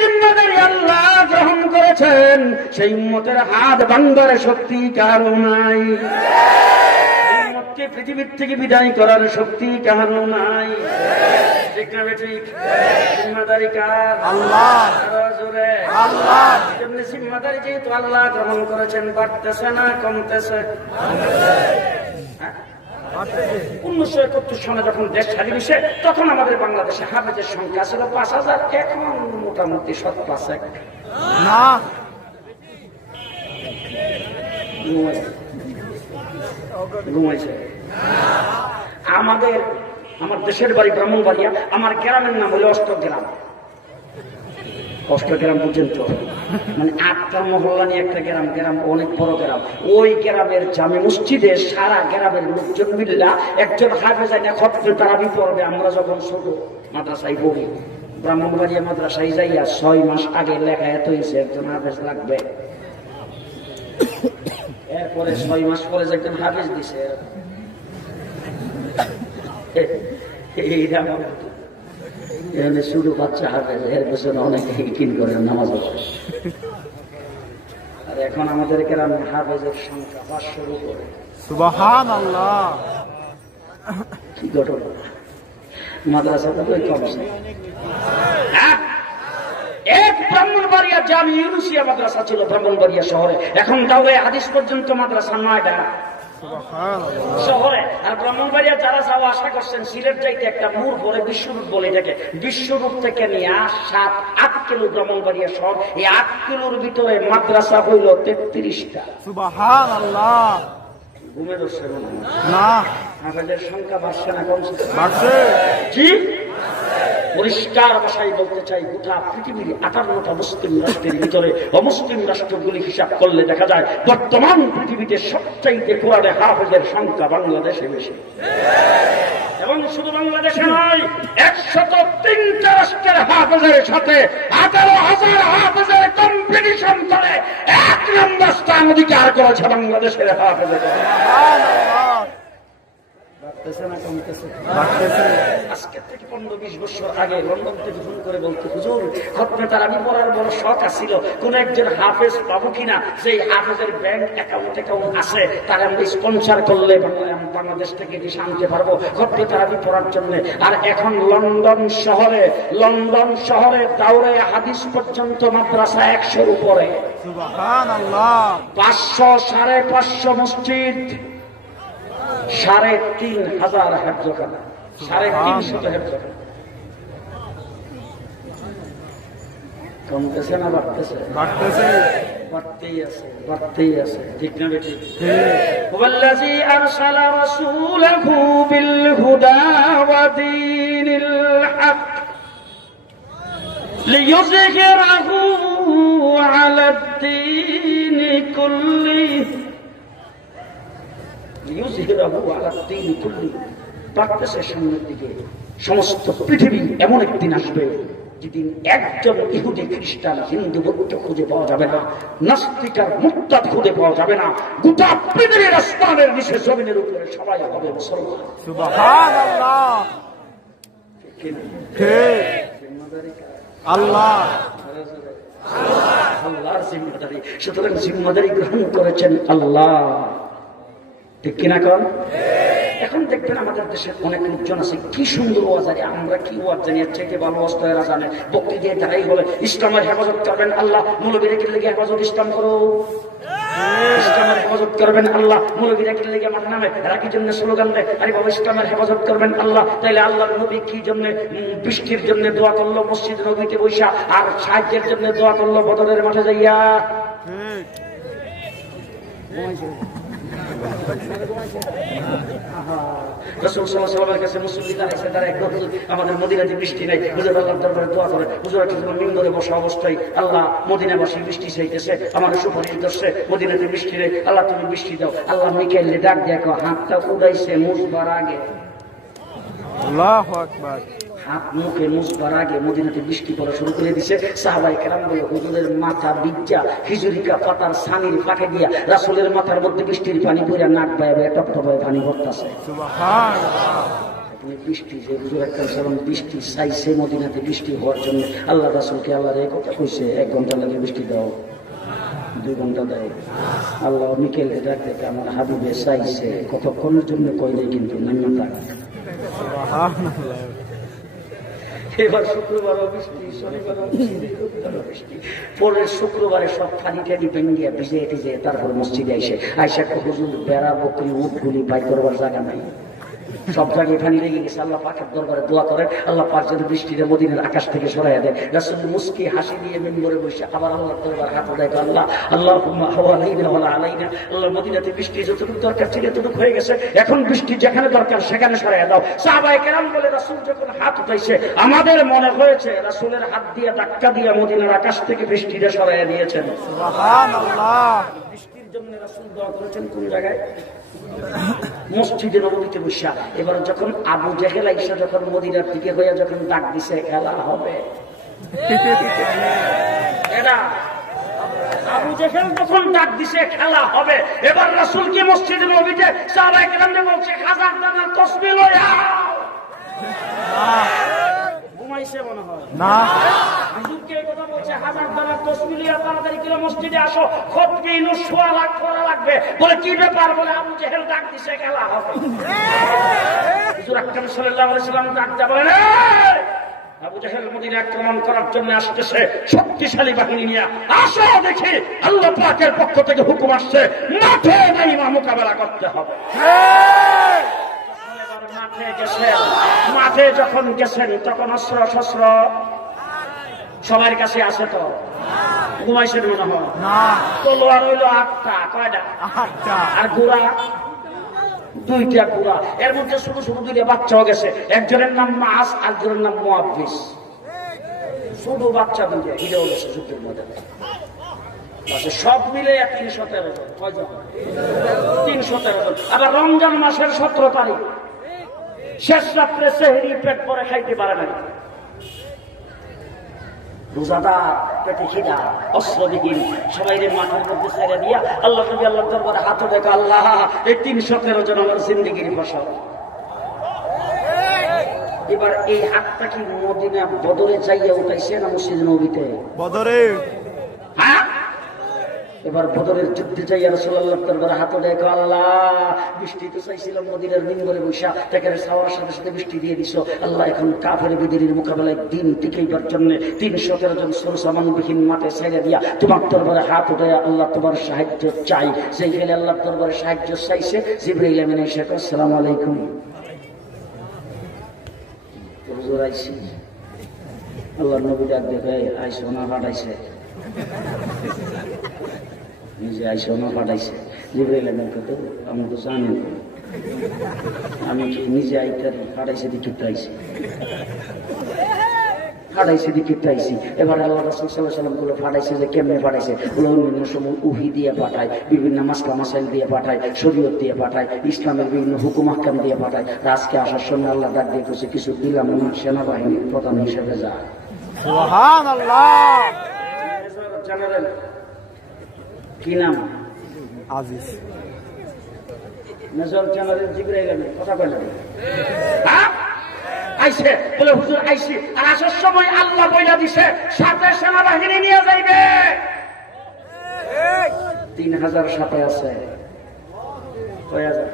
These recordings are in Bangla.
জিম্মাদারি আল্লাহ গ্রহণ করেছেন, সেই উম্মতের হাত ভাঙবার শক্তি কারো নাই। উম্মতকে পৃথিবীর থেকে বিদায় করার শক্তি কারো নাই। ঠিক না ঠিক? জিম্মাদারি কার? আল্লাহ। জোরে আল্লাহ। জিম্মাদারি যেহেতু আল্লাহ গ্রহণ করেছেন, বাড়তেছে না কমতেছে? 1971 সালে যখন দেশ স্বাধীন হয়েছে তখন আমাদের বাংলাদেশে হাফেজের সংখ্যা ছিল 5,000, এখন মোটামুটি 7-5 না। ঘুমাইছে। আমার দেশের বাড়ি ব্রাহ্মণবাড়িয়া, আমার গ্রামের নাম হলো অষ্টগ্রাম। অষ্টগ্রাম পর্যন্ত মানে 8টা মহল্লা নিয়ে একটা গ্রাম, গ্রাম অনেক বড় গ্রাম। ওই গ্রামের জামে মসজিদে সারা গ্রামের লোকজন মিল্লা একজন হাফেজ আইনা খতমে তারাবি পড়বে। আমরা যখন ছোট মাদ্রাসায় পড়ি, ব্রাহ্মণবাড়িয়া মাদ্রাসায় যাইয়া 6 মাস আগে লেখা এত হয়েছে একজন হাফেজ লাগবে। এরপরে 6 মাস পরে যে একজন হাফেজ দিছে, শুধু বাচ্চা হাফেজ, এর পেছনে অনেকে কিন করে নামাজ পড়ে। আর এখন আমাদের গ্রামে হাফেজের সংখ্যা 500-র উপরে। সুবহানাল্লাহ। কি ঘটনা! মাদ্রাসাটা তো কমছে। এক ব্রাহ্মণবাড়িয়া জামি ইউনুসিয়া মাদ্রাসা ছিল ব্রাহ্মণবাড়িয়া শহরে, এখন দাওরায়ে হাদিস পর্যন্ত মাদ্রাসা 9টা শহরে। আর ব্রাহ্মণবাড়িয়া যারা যাওয়া আশা করছেন সিলেট যাইতে একটা মোড় পরে বিশ্বরূপ বলে থাকে, বিশ্বরূপ থেকে নিয়ে 7-8 কিলো ব্রাহ্মণবাড়িয়া শহর। এই 8 কিলোর ভিতরে মাদ্রাসা হইল 33টা। সুবহানাল্লাহ। ঘুমে ধরছে না? হাফেজের সংখ্যা বাড়ছে না কমছে? বাড়ছে। জি, পরিষ্কার ভাষায় বলতে চাই, গোটা পৃথিবীর 58টা মুসলিম রাষ্ট্রের ভিতরে অমুসলিম রাষ্ট্রগুলি হিসাব করলে দেখা যায় বর্তমান পৃথিবীতে সবচাইতে কোরআনে হাফেজের সংখ্যা বাংলাদেশে বেশি। এবং শুধু বাংলাদেশে নয়, 103টা রাষ্ট্রের হাফেজের সাথে 18,000 হাফেজের কম্পিটিশন করে 1 নম্বর স্থান অধিকার করেছে বাংলাদেশের হাফেজের। আজকে থেকে 15-20 বছর আগে লন্ডন থেকে ফোন করে বলতে, হুজুর খতমে তারাবি পড়ার বড় শখ আছিল, কোন একজন হাফেজ পাবো কিনা, যে হাফেজের ব্যাংক অ্যাকাউন্ট আছে, তারা আমরা স্পন্সর করলে বাংলাদেশ থেকে দেশে আনতে পারবো খতমে তারাবি পড়ার জন্য। আর এখন লন্ডন শহরে দাওরায়ে হাদিস পর্যন্ত মাদ্রাসা 100-র উপরে। সুবহানাল্লাহ। 500-550 মসজিদ, 3,500 হেফজখানা, 350 হেফজখানা। কমতেছে না বাড়তেছে? বাড়তেছে, বাড়তেই আছে। ঠিক না বেঠিক? ওয়াল্লাযী আরসালা রাসূলাহু বিল হুদা ওয়া দীনিল হক লিইয়ুযহিরাহু আলাদ দীনি কুল্লিহি। সামনের দিকে সমস্ত পৃথিবী এমন একদিন আসবে যেদিন একজন ইহুদি, খ্রিস্টান, হিন্দু, বৌদ্ধ খুঁজে পাওয়া যাবে না, নাস্তিক আর মুরতাদ খুঁজে পাওয়া যাবে না। গোটা পৃথিবীর আসমানের নিচে জমিনের উপরে সবাই হবে মুসলমান। সুবহানাল্লাহ। আল্লাহ আল্লাহর জিম্মাদারি, সুতরাং জিম্মাদারি গ্রহণ করেছেন আল্লাহ। ঠিক কিনা কন? এখন দেখবেন আমাদের দেশের অনেক লোকজন আছে, কি সুন্দর ওয়াজ জানি, আমরা কি ওয়াজ জানি, এর থেকে ভালো ওয়াজ তো এরা জানে। বক্তি দিয়ে তারাই বলে ইসলামের হেফাজত করবেন আল্লাহ, মৌলবীরা কি লেগে হেফাজত ইসলাম করো, ইসলামের হেফাজত করবেন আল্লাহ, মৌলবীরা কি লেগে আমার নামে এরা কি জন্য স্লোগান দেয়? আরে বাবা, ইসলামের হেফাজত করবেন আল্লাহ, তাইলে আল্লাহর নবী কি জন্য বৃষ্টির জন্য দোয়া করলো মসজিদ নবীতে বৈশা, আর সাহায্যের জন্য দোয়া করলো বদরের মাঠে যাইয়া? রাসূল সাল্লাল্লাহু আলাইহি ওয়াসাল্লামের কাছে মুসল্লিরা এসে দাঁড়ায়, আমাদের মদিনাতে বৃষ্টি নাই, হুজুর আল্লাহর দরবারে দোয়া করে। হুজুর একটা মিম্বরে বসা অবস্থায় আল্লাহ মদিনাবাসী বৃষ্টি চাইতেছে, আমার সুপারিশ ধরছে মদিনাতে বৃষ্টি নেই, আল্লাহ তুমি বৃষ্টি দাও। আল্লাহ মিকাইলে ডাক দেখো, হাতটা উড়াইছে মুছবার আগে। আল্লাহু আকবার। হাত মুখে মুছবার আগে মদিনাতে বৃষ্টি পড়া শুরু করে দিছে। সাহাবায়ে কেরাম বলে, হুজুরের মাথা বিজ্জা খিজুরিকা পাতার সানির ফাঁকে দিয়া রাসূলের মাথার মধ্যে বৃষ্টির পানি পড়া নাক বাইরে টপ টপ পানি পড়তাছে। সুবহানাল্লাহ। বৃষ্টি যে হুজুর আকরাম সাল্লাম বৃষ্টি চাইছে মদিনাতে বৃষ্টি হওয়ার জন্য, আল্লাহ রাসূলকে আল্লাহর এই কথা কইছে 1 ঘন্টা লাগে বৃষ্টি দাও, 2 ঘন্টা দেয়। আল্লাহ মিকেলকে ডাক দেখে আমার হাবিবে চাইছে, কতক্ষণের জন্য কই নেই কিন্তু নান্না থাক। এবার শুক্রবারও বৃষ্টি, শনিবারও বৃষ্টি, পরের শুক্রবারে সব পানি টানি ভেঙ্গিয়া ভিজে টিজে তারপর মসজিদে আইসা হুজুর বেড়া বকরি উটগুলি বাই করবার জায়গা নাই, সব জায়গায় পানি লেগে গেছে। আল্লাহ পাকের দরবারে দোয়া করেন আল্লাহ পাক যেন বৃষ্টিটা মদিনার আকাশ থেকে সরাইয়া দেয়। রাসূল মুস্কি হাসি দিয়ে মেম্বরে বসে আবার আল্লাহর দরবারে হাত উঠায়, আল্লাহ আল্লাহুম্মা হাওয়ালাইনা ওয়ালা আলাইনা, আল্লাহ মদিনাতে বৃষ্টি যতটুকু দরকার ছিল ততটুকু হয়ে গেছে, এখন বৃষ্টি যেখানে দরকার সেখানে সরাইয়া দাও। সাহাবায়ে কেরাম বলে রাসূল যখন হাত উঠাইছে আমাদের মনে হয়েছে রাসূলের হাত দিয়ে ধাক্কা দিয়ে মদিনার আকাশ থেকে বৃষ্টিটা সরাইয়া দিয়েছেন। সুবহানাল্লাহ। বৃষ্টির জন্য রাসূল দোয়া করেছেন কোন জায়গায়? মসজিদে নববীতে বসা। এবার যখন আবু জেহেল আইসা যখন মদিনার দিকে হইয়া যখন ডাক দিছে খেলা হবে, আবু জেহেল যখন ডাক দিছে খেলা হবে, এবার রাসূল কি মসজিদে নববীতে সাহাবায়ে কেরামকে বলছে 1000 দানা তসবিহ লয়া ঘুমাইছে মনে হয় না, হুজুরকে এই কথা বলছে 1000 দানা তসবিহ লয়া তাড়াতাড়ি করে মসজিদে আসো, খতবে নুসওয়া লাগ করা লাগবে। বলে কি ব্যাপার? বলে আবু জেহেল ডাক দিছে খেলা হবে। হুজুর আকরাম সাল্লাল্লাহু আলাইহি ওয়াসাল্লাম ডাক দিয়ে বলেন আবু জেহেল মদিনা আক্রমণ করার জন্য আসতেছে শক্তিশালী বাহিনী নিয়ে, আসো দেখি আল্লাহ পাকের পক্ষ থেকে হুকুম আসছে মাঠে নাইমা মোকাবেলা করতে হবে। মাঠে যখন গেছেন তখন অস্ত্র শস্ত্র সবার কাছে আছে তো? ঘুমাইছেন মনে হয় না। তলোয়ার হইল 8টা, কয়টা? 8টা। আর ঘোড়া 2টা ঘোড়া, এর মধ্যে ছোট ছোট 2টা বাচ্চাও গেছে, একজনের নাম মাস আর একজনের নাম মুআব্বিস। ছোট বাচ্চা 2টা হিরেও গেছে যুদ্ধের মধ্যে। সব মিলে 313 জন। কয়জন? 313 জন। আবার রমজান মাসের 17 তারিখ শেষ রাত্রে সেহরি পেট ভরে খাইতে পারে না, রোজাদার পেটে খিদা অস্ত্রবিহীন সবাই মাঠের মধ্যে ছেড়ে দিয়া আল্লাহ নবী আল্লাহর দরবারে হাত উঠে আল্লাহ এই 313 জন আমার জিন্দেগির ফসল। এবার এই হাতটা কি মদিনা বদরে যাইয়া উঠাইছে না মসজিদ নববীতে? বদরে। হ্যাঁ, এবার বদরের যুদ্ধে যাইয়া রাসূলুল্লাহর দরবারে হাত উঠে আল্লাহ বৃষ্টি তো চাইছিলাম মদিনার মিম্বরে বসা, তাকে ছাওয়ার সাথে সাথে বৃষ্টি দিয়ে দিছো। আল্লাহ এখন কাফের বিদ্রোহীর মোকাবেলায় দিন টিকাইবার জন্য 313 জন সরসামানবিহীন মাঠে ছেড়ে দিয়া তোমার দরবারে হাত উঠে আল্লাহ তোমার সাহায্য চাই। সেই ফেলে আল্লাহর দরবারে সাহায্য চাইছে। জিবরাইল আমিন এসে কয় আসসালামু আলাইকুম। হুজুর আইছি। আল্লাহর নবী ডাক দেখে আইসো না পাঠাইছে, নিজে আইসো না পাঠাইছে। জিবরাইল আমিন কত আমি তো জানেন, আমি কি নিজে আইতার পাঠাইছে দিকে পাইছি, ফাটাইছে দিকে পাইছি। এবার আল্লাহ রাসূল সাল্লাল্লাহু আলাইহি ওয়াসাল্লাম গুলো ফাটাইছে যে কেমনে ফাটাইছে? বলে অন্যান্য সময় উহি দিয়ে পাঠায়, বিভিন্ন মাসলা মাসাইল দিয়ে পাঠায়, শরীয়ত দিয়ে পাঠায়, ইসলামের বিভিন্ন হুকুম আহকাম দিয়ে পাঠায়। আজকে আসার সময় আল্লাহ ডাক দিয়ে কইছে কিছু দিলাম না, সেনাবাহিনীর প্রধান হিসেবে যা। সুবহানাল্লাহ। জেনারেল কি নাম? আজিজ। মেজর জেনারেল জিবরাইল আমিন। কথা কইলেন আইছে বলে হুজুর আইছি। আর আসার সময় আল্লাহ বইলা দিছে সাথে সেনাবাহিনী নিয়ে যাইবে। 3000 সাথে আছে। কয় হাজার?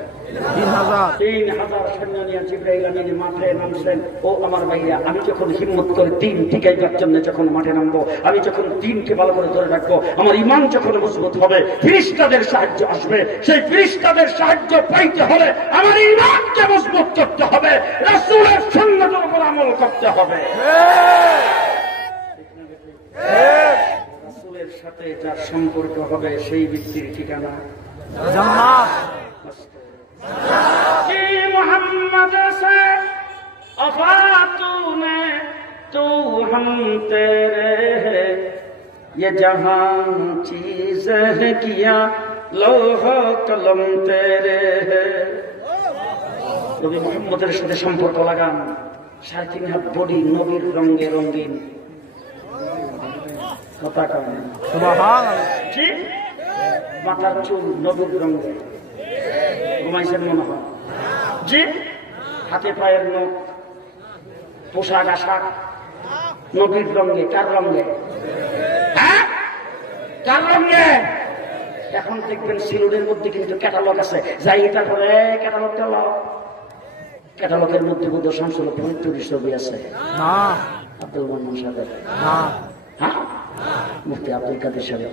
3000 সৈন্য নিয়ে জিবরাইল আমিন মাঠে নামছেন। ও আমার ভাইয়া, আমি যখন হিম্মত করে দিন টিকাইবার জন্য যখন মাঠে নামবো, আমি যখন দিনকে ভালো করে ধরে রাখবো, আমার ঈমান যখন মজবুত হবে, ফেরেশতাদের সাহায্য আসবে। সেই ফেরেশতাদের সাহায্য পাইতে হলে আমার ঈমানকে মজবুত করতে হবে, রাসূলের সুন্নাতের উপর আমল করতে হবে। রাসূলের সাথে যার সম্পর্ক হবে সেই ব্যক্তির ঠিকানা জান্নাত। कि मोहम्मद से वफा तूने तू हम तेरे है ये जहां चीज है किया लौह कलम तेरे है। নবী মুহাম্মদের সাথে সম্পর্ক লাগান। 3.5 হাত বডি নবীর রঙে রঙিন। কথা কয় সুবহানাল্লাহ। কি মাথার চুল নবীর রঙে। ঘুমাইছেন মনে হয়? জি হাতে পায়ের নখ, পোশাক আশাক নবীর রঙে। কার রঙে? হ্যাঁ, কার রঙে? এখন দেখবেন সিলুনের মধ্যে কিন্তু ক্যাটালগ আছে, যাই এটা করে ক্যাটালগ ক্যাটালগের মধ্যে বুদ্ধ শামসুল ফরিদপুরের ছবি আছে, আব্দুল মান্নান সাহেব, হ্যাঁ, মুফতি আব্দুল কাদের সাহেব,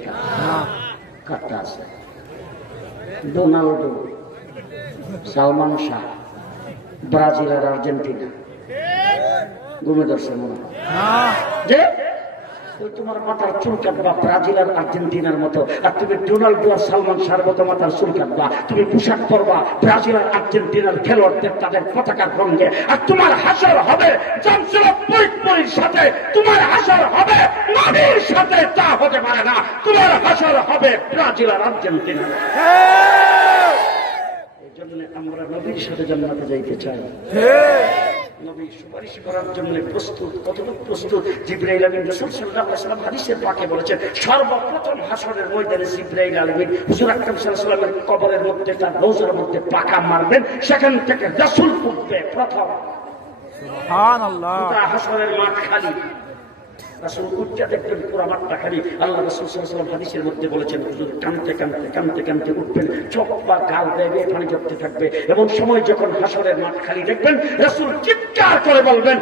কারটা আছে, ডোনাল্ডো, সালমান শাহ, ব্রাজিল আর আর্জেন্টিনা ঘুমে ধরছে মনে যে ওই তোমার মাথার চুল কাটবা ব্রাজিল আর আর্জেন্টিনার মতো, আর তুমি ডোনাল্ডো আর সালমান শাহর মতো মাথার চুল কাটবা, তুমি পোশাক পরবা ব্রাজিল আর আর্জেন্টিনার খেলোয়াড়দের তাদের পতাকার রঙে, আর তোমার হাসর হবে জামসুল ফরিদপুরের সাথে, তোমার হাসর হবে নবীর সাথে। তা হতে পারে না, তোমার হাসর হবে ব্রাজিল আর আর্জেন্টিনা। এই জন্য আমরা নবীর সাথে জান্নাতে যাইতে চাই। নবী সুপারিশ করার জন্য প্রস্তুত। কতটুকু প্রস্তুত? জিবরাইল আমিন রাসূল সাল্লাল্লাহু আলাইহি ওয়াসাল্লাম হাদিসের পাকে বলেছেন, সর্বপ্রথম হাসরের ময়দানে জিবরাইল আমিন হুজুর আকরাম সাল্লাল্লাহু আলাইহি ওয়াসাল্লামের কবরের মধ্যে, তার রওজার মধ্যে পাকা মারবেন, সেখান থেকে রাসূল উঠবে প্রথম। সুবহানাল্লাহ। হাসরের মাঠ খালি, রাসূল উঠতে দেখবেন পুরো মাঠটা খালি। আল্লাহ রাসূল সাল্লাল্লাহু আলাইহি ওয়াসাল্লাম হাদিসের মধ্যে বলেছেন, হুজুর কাঁদতে উঠবেন, চোখ বা গাল দেবে পানি ঝরতে থাকবে। এবং সময় যখন হাসরের মাঠ খালি দেখবেন, রাসূল চিৎকার করে বলবেন,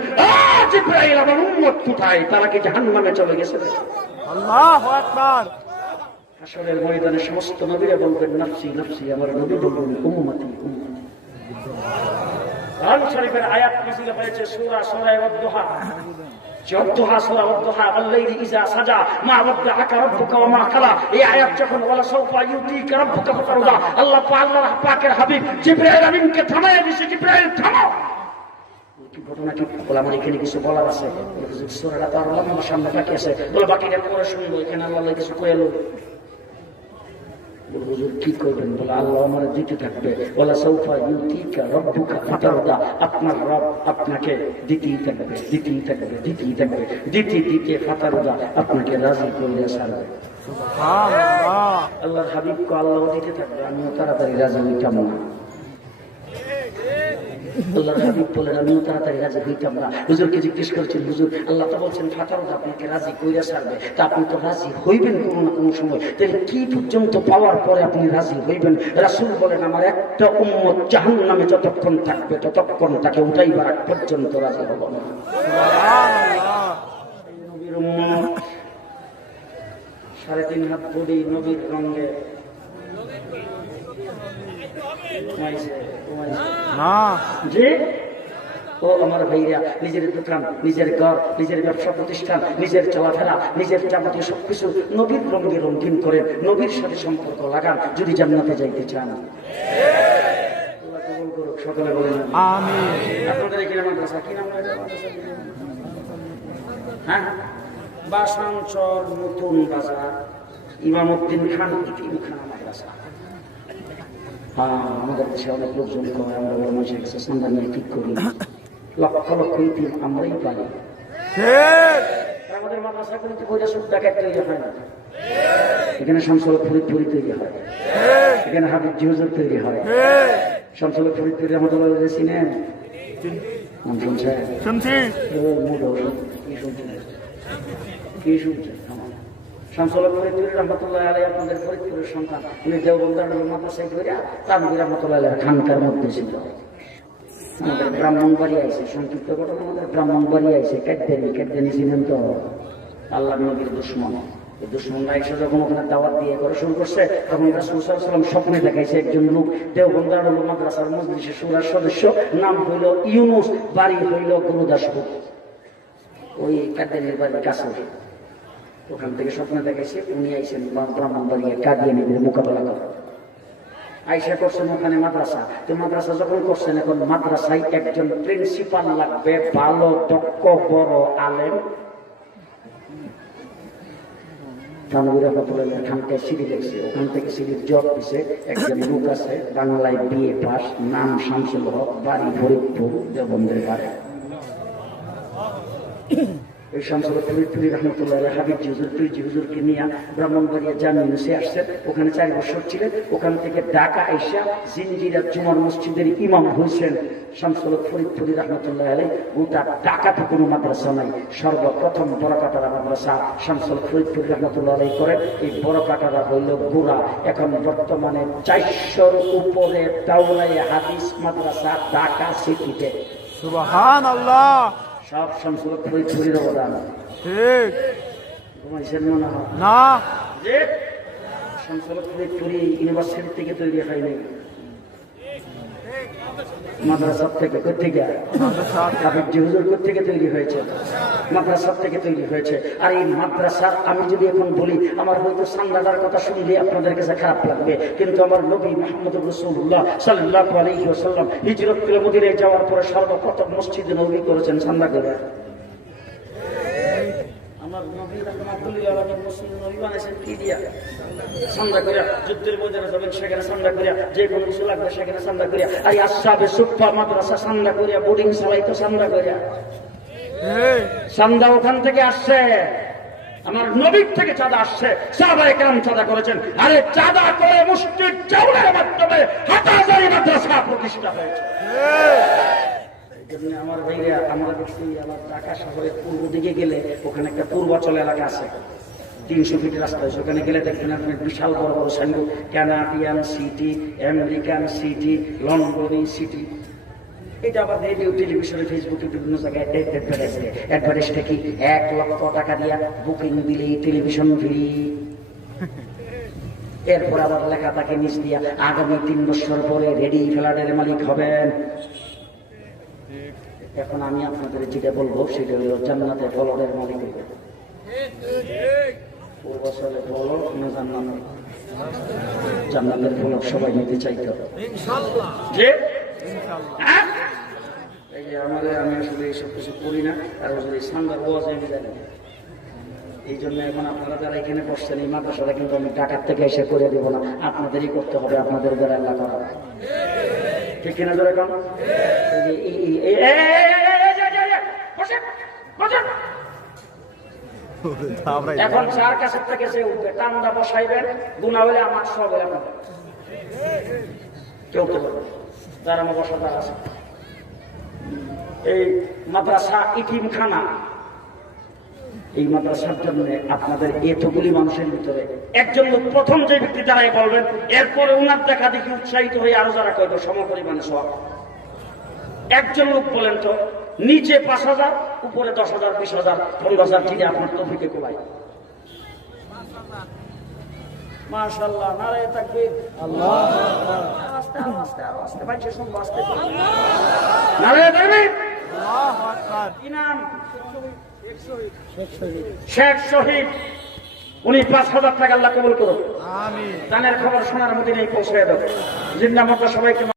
জিবরাইল, আমার উম্মত কোথায়? তারা কি জাহান্নামে চলে গেছে? আল্লাহু আকবার। হাসরের ময়দানে সমস্ত নবীরা বলবেন, নাফসি নাফসি, আমার নবী বলবেন, উম্মতি উম্মতি। কোরআন শরীফের আয়াত নাযিল হয়েছে সূরা ওয়াদ-দুহা, আল্লাহ পাকের হাবিব জিবরাইল আমিনকে থামায় দিয়েছে, জিবরাইল থামো। কি ঘটনা কি বলে আমার এখানে কিছু বলার আছে, সূরাটা তো আল্লাহ আমার সামনে বাকি আছে, বলে বাকিটা পরে শুনবো, এখানে আল্লাহ কিছু কয়ে এলো। হুজুর কি করবেন? বলে আল্লাহ আমার দিতে থাকবে, বলে সৌফা ইউতিকা রাব্বুকা ফাতারদা, আপনার রব আপনাকে দিতেই থাকবে, দিতেই থাকবে, দিতেই থাকবে, দিতে ফাতারদা, আপনাকে রাজি করে ছাড়বে। সুবহানাল্লাহ। আল্লাহর হাবিবকে আল্লাহ দিতে থাকবে, আমিও তাড়াতাড়ি রাজি হইতাম না। আল্লাহর হাবিব বলেন, আমিও তাড়াতাড়ি রাজি হইতাম না। হুজুরকে জিজ্ঞেস করেছেন, হুজুর আল্লাহ তো বলছেন ফাতারদা, আপনাকে রাজি কইরা ছাড়বে, তা আপনি তো রাজি হইবেন কোনো না কোনো সময়, তাহলে কি পর্যন্ত পাওয়ার পরে আপনি রাজি হইবেন? রাসূল বলেন, আমার একটা উম্মত জাহান্নামে যতক্ষণ থাকবে ততক্ষণ তাকে উঠাইবার আগ পর্যন্ত রাজি হব না। সুবহানাল্লাহ। নবীর উম্মত 3.5 হাত বডি নবীর রঙে যে ও আমার ভাইরা, নিজের দোকান, নিজের ঘর, নিজের ব্যবসা প্রতিষ্ঠান, নিজের চলাফেরা, নিজের যাবতীয় সবকিছু নবীর রঙে রঙিন করেন, নবীর সাথে সম্পর্ক লাগান, যদি জান্নাতে যাইতে চান। সকলে বলেন আমিন। আপনাদের এখানে মাদ্রাসা কি নাম? হ্যাঁ, বাসানচর নতুন বাজার ইমামউদ্দিন খান ইতিমখানা মাদ্রাসা। আমাদের দেশে অনেক লোকজন করে, আমরা বড় মানুষের কাছে সন্ধান নিয়ে ঠিক করি, লক্ষ লক্ষ ইতিম আমরাই পাই। আমাদের মাদ্রাসা কিন্তু বইটা সুখ ডাকাত তৈরি হয় না, এখানে শামসুল ফরিদপুরি তৈরি হয়, এখানে হাবিব হুজুর তৈরি হয়। শামসুল ফরিদপুরি রহমাতুল্লাহ চিনেন? নাম শুনছেন? কি শুনছেন? শামসুল ফরিদপুরি রহমাতুল্লাহ আলাইহি আপনাদের ফরিদপুরের সন্তান, উনি দেওবন্দার মাদ্রাসায় ধরে তানভীর রহমাতুল্লাহ আলাইহি খানকার মধ্যে ছিল। আমাদের ব্রাহ্মণবাড়ি আইছে, সংক্ষিপ্ত ঘটনা, আমাদের ব্রাহ্মণবাড়ি আইছে কেটদেনি ছিলেন তো আল্লাহ নবীর দুশমন। এই দুশমনরা এসে যখন ওখানে দাওয়াত দিয়ে করে শুরু করছে, তখন রাসূল সাল্লাল্লাহু আলাইহি ওয়াসাল্লাম স্বপ্নে দেখাইছে একজন লোক দেওবন্দার মাদ্রাসার মজলিসে শুরার সদস্য, নাম হইল ইউনুস, বাড়ি হইল গুরুদাসপুর, ওই কেটদেনির বাড়ির কাছে। ওখান থেকে স্বপ্ন দেখাইছে উনি আইসেন ব্রাহ্মণবাড়িয়া কাদিয়ানীদের মোকাবেলা করেন। আইসা করছেন ওখানে মাদ্রাসা। তো মাদ্রাসা যখন করছেন, এখন মাদ্রাসায় একজন প্রিন্সিপাল লাগবে, ভালো দক্ষ বড় আলেম। তানভীর রহমাতুল্লাহ খানকে সিঁড়ি দেখছে, ওখান থেকে সিঁড়ির জব দিছে একজন লোক আছে, বাংলায় বিএ পাস, নাম শামসুল হক, বাড়ি ফরিদপুর, দেওবন্দের বাড়ি। এই শামসুল ফরিদপুরি রহমতুল্লাহ হাবিব হুজুর তুইজি হুজুরকে নিয়ে ব্রাহ্মণবাড়িয়া জামিয়া ইউনিভার্সিটি আসছেন। ওখানে 4 বছর ছিলেন। ওখান থেকে ঢাকা আইসা জিঞ্জিরা জুমার মসজিদের ইমাম হয়েছেন শামসুল ফরিদপুরি রহমতুল্লাহ আলাইহি। গোটা ঢাকাতে কোনো মাদ্রাসা নাই, সর্বপ্রথম বড়কাটারা মাদ্রাসা শামসুল ফরিদপুরি রহমতুল্লাহ আলাইহি করেন। এই বড়কাটারা হইল গোড়া। এখন বর্তমানে 400-র উপরে দাওরায়ে হাদিস মাদ্রাসা ঢাকা সিটিতে। সুবহানাল্লাহ। সব শামসুল ফরিদপুরির অবদান। ঠিক ঘুমাইছেন মনে হয় না? যে শামসুল ফরিদপুরি ইউনিভার্সিটি থেকে তৈরি হয়নি, মাদ্রাসা থেকে। কোথেকে? হাবিব হুজুর থেকে তৈরি হয়েছে, মাদ্রাসা থেকে তৈরি হয়েছে। আর এই মাদ্রাসা আমি যদি এখন বলি, আমার হয়তো সান্দাদার কথা শুনলে আপনাদের কাছে খারাপ লাগবে, কিন্তু আমার নবী মুহাম্মদুর রাসূলুল্লাহ সাল্লাল্লাহু আলাইহি ওয়াসাল্লাম হিজরত করে মদিনায় যাওয়ার পরে সর্বপ্রথম মসজিদে নবী করেছেন সান্দা করে। আমার নবী রাহমাতুল্লাহ আলাইহি মসজিদে নবী বানাইছেন কি দিয়া? সান্দা করে। যুদ্ধের ময়দানে যাবেন সেখানে সান্দা করে, যে কোনো কিছু লাগবে সেখানে সান্দা করে। আর আসহাবে সুফফা মাদ্রাসা সান্দা করে, বোর্ডিং চালাইতো সান্দা করে। চাঁদা ওখান থেকে আসছে, আমার নবীর থেকে চাঁদা আসছে। সাহাবায়ে কেরাম চাঁদা করেছেন। আরে চাঁদা করে মসজিদ চাউলের মাধ্যমে হাজারি মাদ্রাসা প্রতিষ্ঠা হয়েছে। আমার ভাইরা, আমরা দেখছি আমার ঢাকা শহরের পূর্ব দিকে গেলে ওখানে একটা পূর্বাচল এলাকা আছে, 300 ফিট রাস্তা। সেখানে গেলে দেখবেন আপনি বিশাল বড় বড় signboard, Canadian city, American city, লন্ডনী সিটি। এটা আবার রেডিও, টেলিভিশনে, ফেসবুকে বিভিন্ন জায়গায় অ্যাডভার্টাইজটা কি 1 লক্ষ টাকা দিয়া বুকিং দিলে টেলিভিশন ফ্রি। এরপর আবার লেখা থাকে নিচ দিয়া আগামী 3 বছর পরে রেডি ফ্ল্যাটের মালিক হবেন। এখন আমি আপনাদের যেটা বলবো সেটা হলো জান্নাতে ফলকের মালিক হইবে। পূর্বচলে ফলক না জান্নাত? জান্নাতের ফলক সবাই নিতে চাইতো ইনশাআল্লাহ। যে এই যে আমাদের, আমি আসলে এইসব কিছু করি না, আর আসলে সান্দার ওয়াজ আমি জানি। এই জন্য এখন আপনারা যারা এখানে বসছেন এই মাদ্রাসাটা কিন্তু আমি ঢাকার থেকে এসে করে দেবো না, আপনাদেরই করতে হবে, আপনাদের দ্বারা আল্লাহ করা। ঠিক কিনা ধরে এখন? এখন 4 কাছের থেকে সে উঠবে, টান্দা বসাইবেন, গুণা হলে আমার সব হলে আপনাদের কেউ তো করবে, যারা আমার বসাদার আছে। এই মাদ্রাসা ইতিমখানা, এই মাদ্রাসার জন্য আপনাদের এতগুলি মানুষের ভিতরে একজন লোক প্রথম যে ব্যক্তি দাঁড়ায় বলবেন, এরপরে উনার দেখা দেখি উৎসাহিত হয়ে আরো যারা কইব সমপরিমাণে সব। একজন লোক বলেন তো, নিচে 5,000, উপরে 10,000, 20,000, 15,000 ঠিক আপনার তৌফিকে কোলাই। মাশাআল্লাহ, নারায়ে তাকবীর, আল্লাহু আকবার। আস্তে আস্তে আস্তে বাইরে শুনবো, আস্তে নারায়ে তাকবীর, আল্লাহু আকবার। কি নাম? শেখ শহীদ। উনি 5,000 টাকা আল্লাহ কবুল করুন, আমিন। দানের খবর শোনার মধ্যে নেই পৌঁছে দাও। জিন্দা মক্কা সবাইকে